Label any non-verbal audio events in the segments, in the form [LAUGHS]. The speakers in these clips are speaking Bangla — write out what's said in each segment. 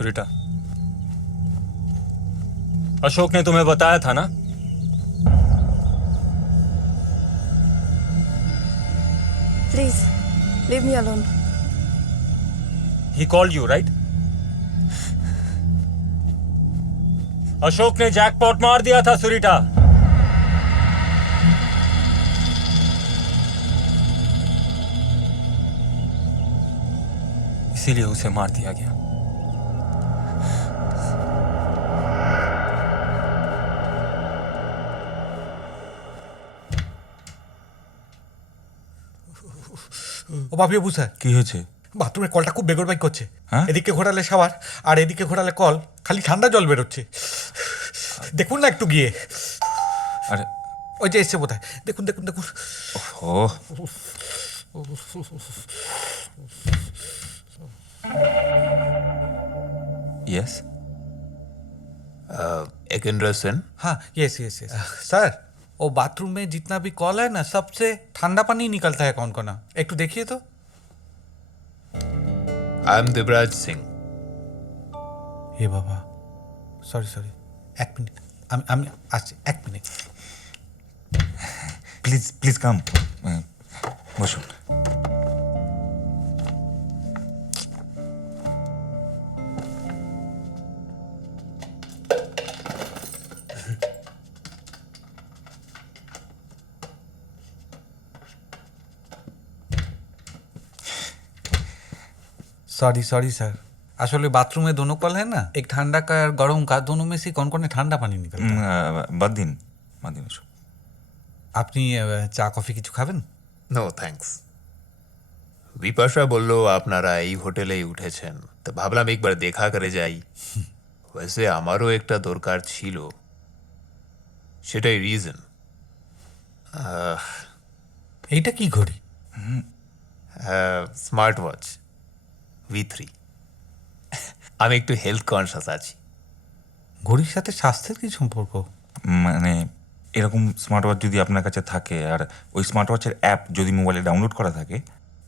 सुरीटा। अशोक ने तुम्हें बताया था ना? Please leave me alone. He called you right Ashok ने जैकपॉट मार दिया था सुरीटा। इसीलिए उसे मार दिया गया। ও বাবলু বুঝা। কি হয়েছে? বাথরুমের কলটা খুব বেগর বাইক করছে হ্যাঁ? এদিকে ঘোরালে সাবার আর এদিকে ঘোরালে কল। খালি ঠান্ডা জল বেরোচ্ছে। দেখুন না একটু গিয়ে। আরে। ওই যে এসে বোধহয়। দেখুন দেখুন দেখুন। ইয়েস একেন্দ্র সেন হ্যাঁ ইয়েস ইয়েস ইয়েস স্যার? वो बाथरूम में जितना भी कॉल है ना सबसे ठंडा पानी निकलता है कौन कौन একটু দেখিয়ে তো आई एम देवराज सिंह এ বাবা সরি সরি এক মিনিট আমি আমি আসছি এক মিনিট প্লিজ প্লিজ কাম বসুন सॉरी सॉरी सर আসলে বাথরুমে दोनों कल है ना एक ठंडा का और गर्म का दोनों में से कौन कौन ठंडा पानी निकलता है বাদ দিন বাদ দিন এসব। আপনি আহ, চা কফি কিছু খাবেন নো থ্যাঙ্কস বিপাশা বলল আপনারা এই হোটেলেই উঠেছেন তো ভাবলাম একবার দেখা করে যাই [LAUGHS] ওয়েসে আমারও একটা দরকার ছিল সেটাই রিজন এইটা কি ঘড়ি স্মার্ট ওয়াচ ভি থ্রি আমি একটু হেলথ কনসাস আছি। ঘড়ির সাথে স্বাস্থ্যের কি সম্পর্ক? মানে এরকম স্মার্ট ওয়াচ যদি আপনার কাছে থাকে আর ওই স্মার্ট ওয়াচের অ্যাপ যদি মোবাইলে ডাউনলোড করা থাকে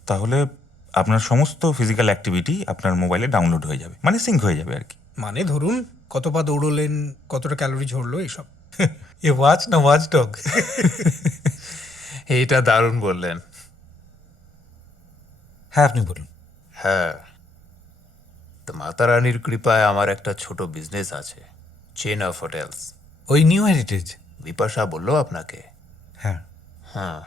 তাহলে আপনার সমস্ত ফিজিক্যাল অ্যাক্টিভিটি আপনার মোবাইলে ডাউনলোড হয়ে যাবে। মানে সিঙ্ক হয়ে যাবে আর কি। মানে ধরুন কত পা দৌড়লেন কতটা ক্যালোরি ঝরলো এইসব। [LAUGHS] এ ওয়াচ না ওয়াচ ডগ [LAUGHS] এইটা দারুণ বললেন। হ্যাঁ আপনি বলুন। হ্যাঁ। তো মাতা রানীর কৃপায় আমার একটা ছোট বিজনেস আছে চেন অফ হোটেলস ওই নিউ হেরিটেজ বিপাশা বলল আপনাকে। হ্যাঁ। হ্যাঁ।